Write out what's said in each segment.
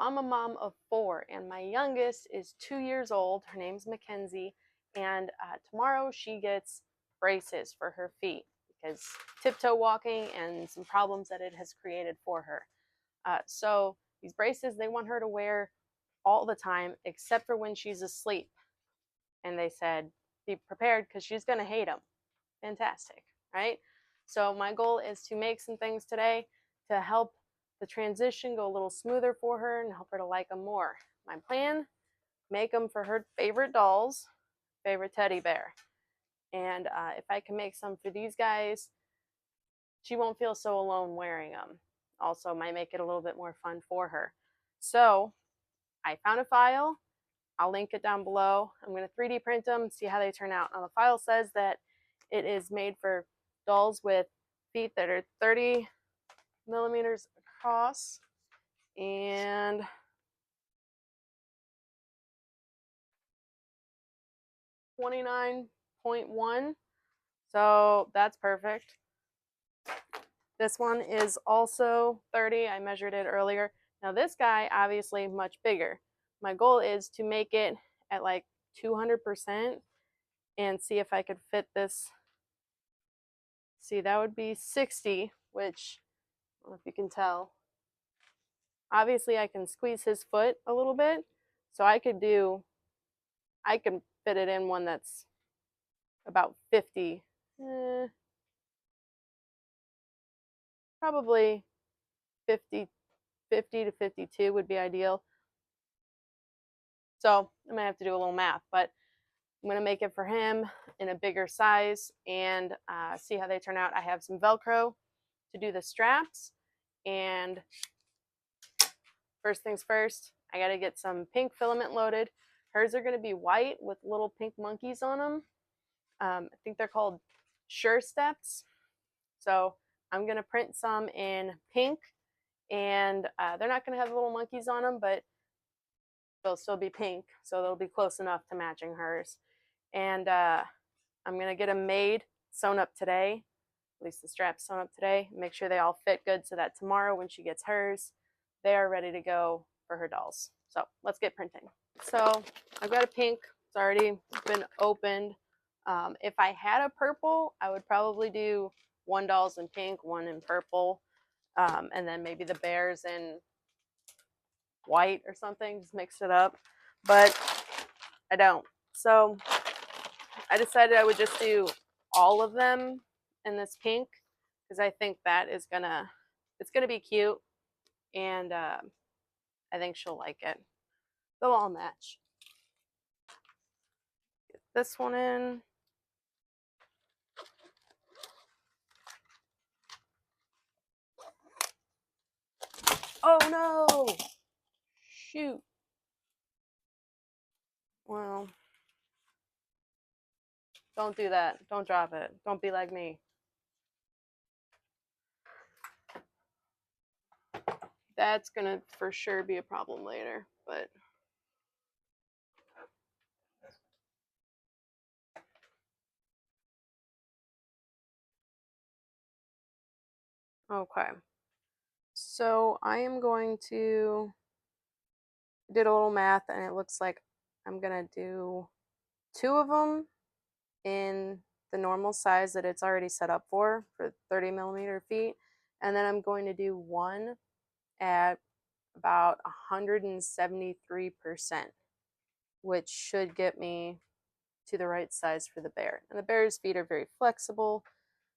I'm a mom of 4, and my youngest is 2 years old. Her name's Mackenzie, and tomorrow she gets braces for her feet because tiptoe walking and some problems that it has created for her. So these braces, they want her to wear all the time except for when she's asleep. And they said, be prepared because she's going to hate them. Fantastic, right? So my goal is to make some things today to help the transition go a little smoother for her and help her to like them more. My plan, make them for her favorite dolls, favorite teddy bear. And if I can make some for these guys, she won't feel so alone wearing them. Also might make it a little bit more fun for her. So I found a file. I'll link it down below. I'm going to 3D print them, see how they turn out. Now the file says that it is made for dolls with feet that are 30 millimeters across and 29.1. So that's perfect. This one is also 30. I measured it earlier. Now this guy, obviously much bigger. My goal is to make it at like 200% and see if I could fit this. See, that would be 60, which I don't know if you can tell. Obviously, I can squeeze his foot a little bit, so I can fit it in one that's about 50. Probably 50 to 52 would be ideal. So I'm gonna have to do a little math, but I'm gonna make it for him in a bigger size and see how they turn out. I have some Velcro to do the straps, and first things first, I gotta get some pink filament loaded. Hers are gonna be white with little pink monkeys on them. I think they're called Sure Steps. So I'm gonna print some in pink, and they're not gonna have little monkeys on them, but they'll still be pink, so they'll be close enough to matching hers. And I'm gonna get them made, sewn up today, at least the straps sewn up today, make sure they all fit good so that tomorrow when she gets hers, they are ready to go for her dolls. So let's get printing. So I've got a pink, it's already been opened. If I had a purple, I would probably do 1 dolls in pink, 1 in purple, and then maybe the bears in white or something, just mix it up. But I don't. So I decided I would just do all of them in this pink because I think that is it's gonna be cute, and I think she'll like it. They'll all match. Get this one in. Oh no! Shoot. Well, don't do that. Don't drop it. Don't be like me. That's gonna for sure be a problem later, but okay. So I am going to did a little math, and it looks like I'm gonna do 2 of them in the normal size that it's already set up for 30 millimeter feet, and then I'm going to do 1 at about 173%, which should get me to the right size for the bear. And the bear's feet are very flexible,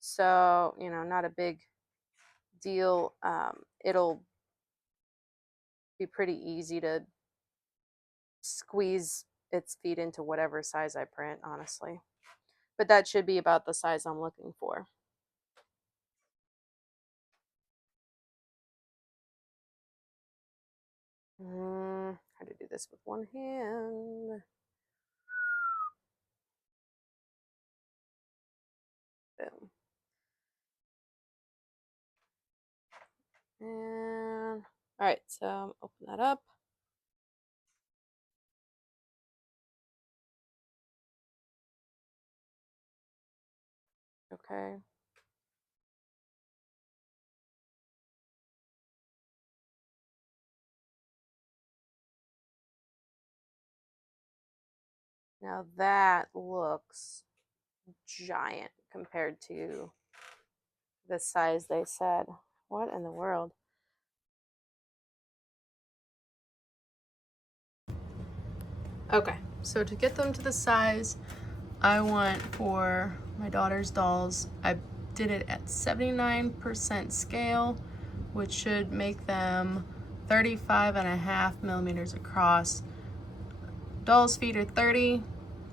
so not a big deal. It'll be pretty easy to squeeze its feet into whatever size I print, honestly. But that should be about the size I'm looking for. How to do this with one hand. Boom. And all right, so open that up. Okay. Now that looks giant compared to the size they said. What in the world? Okay, so to get them to the size I want for my daughter's dolls, I did it at 79% scale, which should make them 35.5 millimeters across. Doll's feet are 30.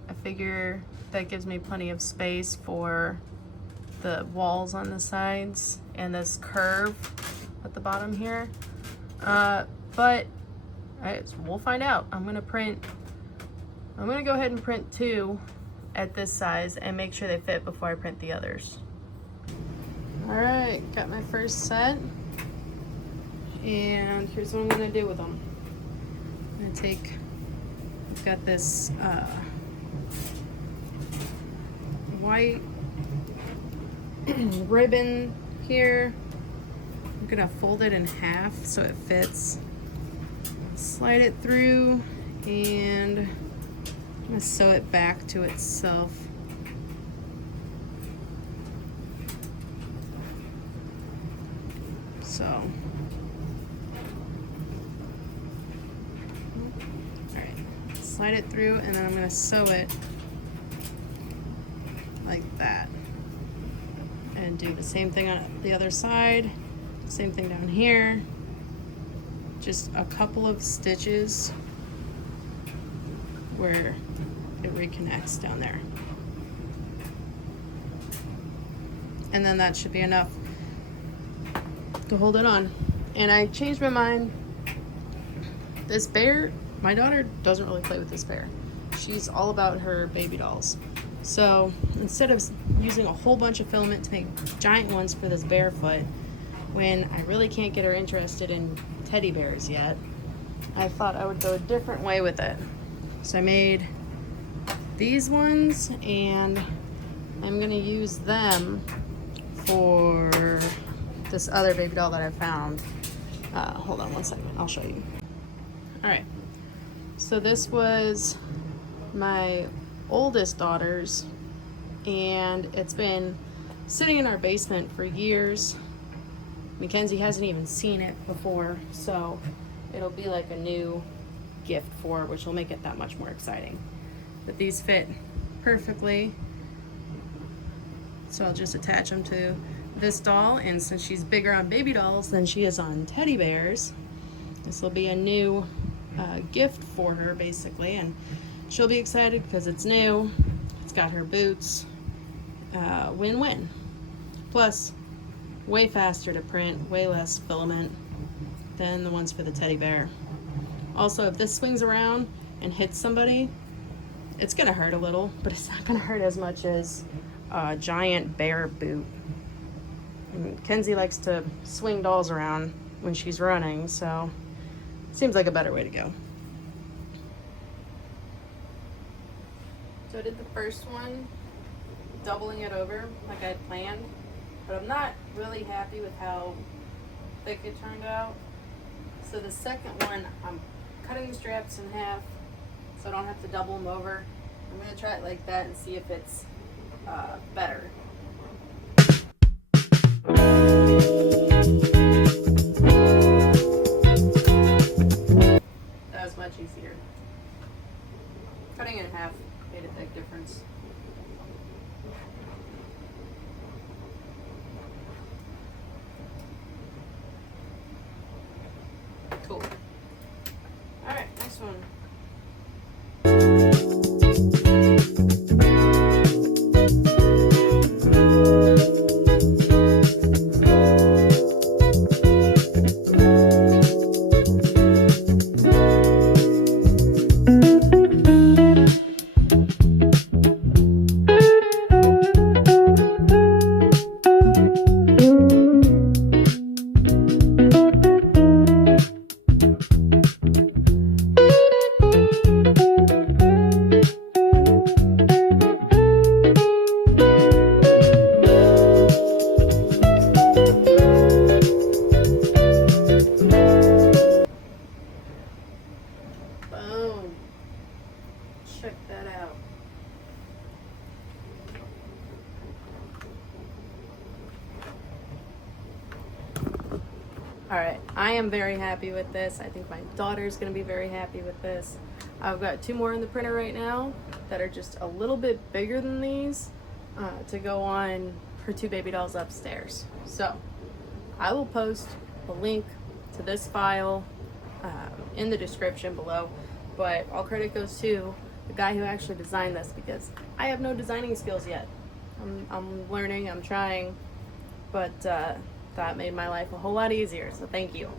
I figure that gives me plenty of space for the walls on the sides and this curve at the bottom here. But we'll find out. I'm gonna go ahead and print 2 at this size and make sure they fit before I print the others. All right, got my first set. And here's what I'm gonna do with them. I'm gonna take, I've got this white ribbon here. I'm gonna fold it in half so it fits. Slide it through and I'm gonna sew it back to itself. So, all right, slide it through and then I'm gonna sew it like that. And do the same thing on the other side, same thing down here. Just a couple of stitches where it reconnects down there. And then that should be enough to hold it on. And I changed my mind. This bear, my daughter doesn't really play with this bear. She's all about her baby dolls. So instead of using a whole bunch of filament to make giant ones for this bear foot, when I really can't get her interested in teddy bears yet, I thought I would go a different way with it. So I made these ones and I'm gonna use them for this other baby doll that I found. Hold on one second, I'll show you. All right, so this was my oldest daughter's and it's been sitting in our basement for years. Mackenzie hasn't even seen it before, so it'll be like a new gift for her, which will make it that much more exciting. But these fit perfectly, so I'll just attach them to this doll, and since she's bigger on baby dolls than she is on teddy bears, this will be a new gift for her basically, and she'll be excited because it's new, it's got her boots, win-win. Plus way faster to print, way less filament than the ones for the teddy bear. Also, if this swings around and hits somebody, it's gonna hurt a little, but it's not gonna hurt as much as a giant bear boot. And Kenzie likes to swing dolls around when she's running, so it seems like a better way to go. So I did the first one, doubling it over like I had planned, but I'm not really happy with how thick it turned out. So the second one, I'm cutting the straps in half so I don't have to double them over. I'm gonna try it like that and see if it's better. That was much easier. Cutting it in half made a big difference. Cool. All right, next one. check that out. Alright, I am very happy with this. I think my daughter's going to be very happy with this. I've got 2 more in the printer right now that are just a little bit bigger than these to go on her 2 baby dolls upstairs. So I will post a link to this file in the description below, but all credit goes to the guy who actually designed this, because I have no designing skills yet. I'm learning, I'm trying, but that made my life a whole lot easier, so thank you.